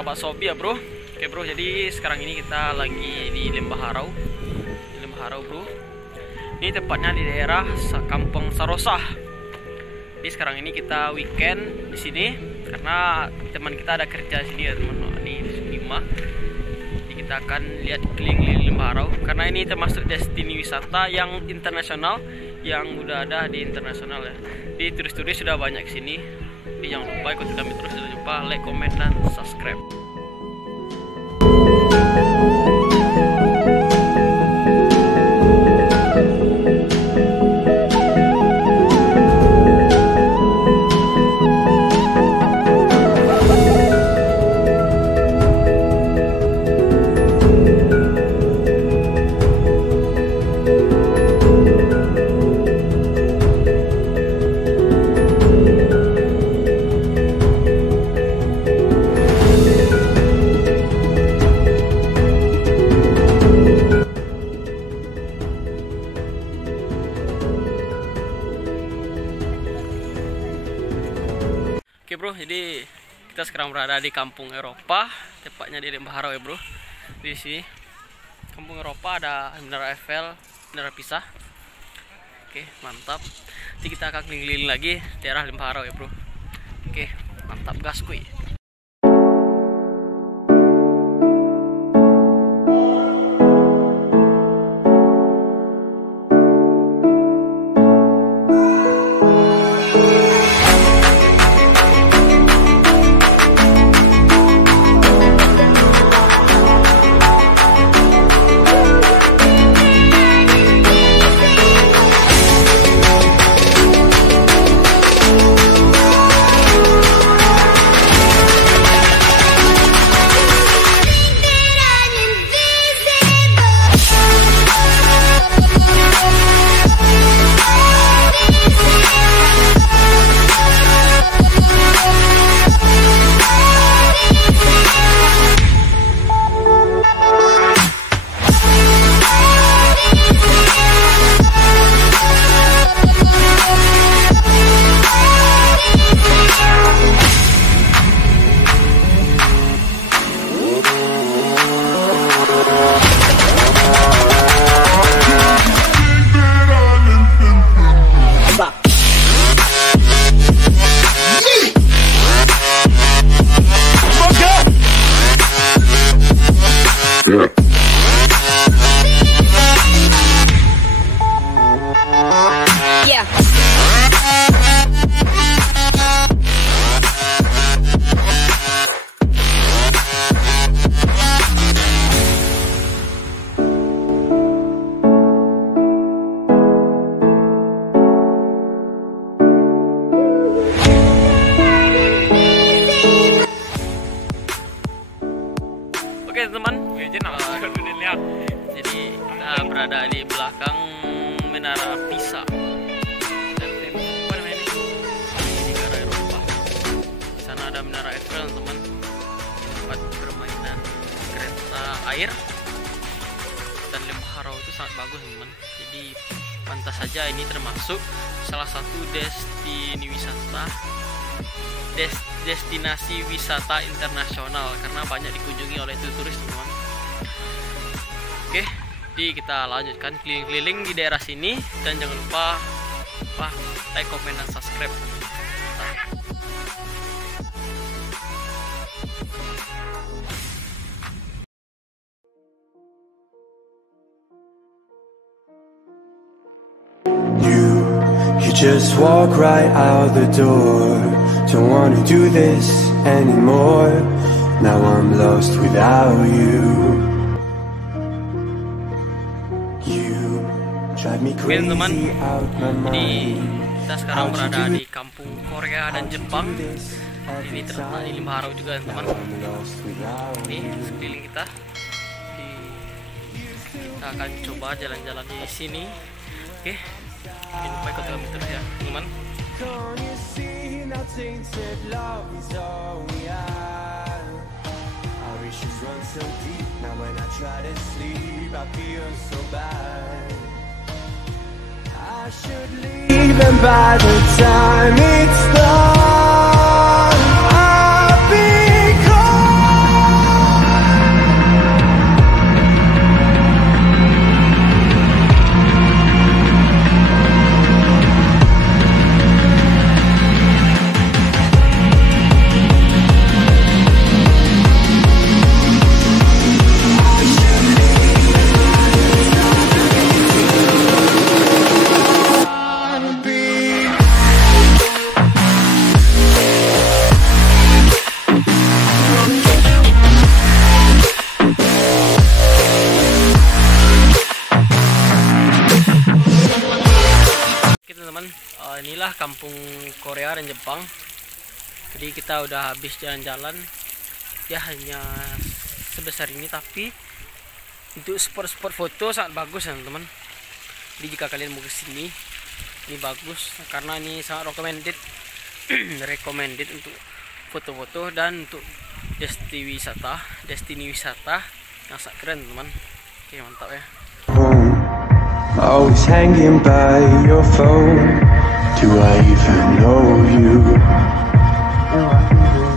sahabat Sobi ya bro. Oke bro, jadi sekarang ini kita lagi di Lembah Harau. Bro. Ini tepatnya di daerah Kampung Sarosah. Jadi sekarang ini kita weekend di sini karena teman kita ada kerja di sini ya teman. Ini di rumah. Jadi kita akan lihat keliling Lembah Harau karena ini termasuk destinasi wisata yang internasional, yang udah ada di internasional ya. Jadi turis-turis sudah banyak ke sini. Jadi jangan lupa ikuti kami terus, jangan lupa like, comment, dan subscribe. Oke bro, jadi kita sekarang berada di Kampung Eropa, tepatnya di Lembah Harau ya bro. Di sini Kampung Eropa ada Menara Eiffel, Menara Pisa. Oke, mantap. Nanti kita akan keliling lagi daerah Lembah Harau ya bro. Oke, mantap gas kuy. Oke teman, jadi kita berada di belakang Menara Pisa dan apa namanya ini? Di negara Eropa. Di sana ada Menara Eiffel teman, tempat permainan kereta air. Dan Lembah Harau itu sangat bagus teman. Jadi pantas saja ini termasuk salah satu destinasi wisata internasional karena banyak dikunjungi oleh turis teman. Oke, jadi kita lanjutkan keliling-keliling di daerah sini dan jangan lupa like, comment, dan subscribe. You just walk right out the door. Don't wanna do this anymore. Now I'm lost without you. You drive me crazy out my mind. Jadi kita sekarang berada di kampung Korea dan Jepang. Ini terletak di Lembah Harau juga teman. Ini sekeliling kita. Kita akan coba jalan-jalan di sini. Oke, jangan lupa ikut kami terus ya teman. inilah kampung Korea dan Jepang. Jadi kita udah habis jalan-jalan. Ya hanya sebesar ini, tapi untuk spot-spot foto sangat bagus ya teman-teman. Jadi jika kalian mau kesini, ini bagus karena ini sangat recommended recommended untuk foto-foto dan untuk destinasi wisata yang sangat keren teman. Oke, mantap ya. Always hanging by your phone. Do I even know you?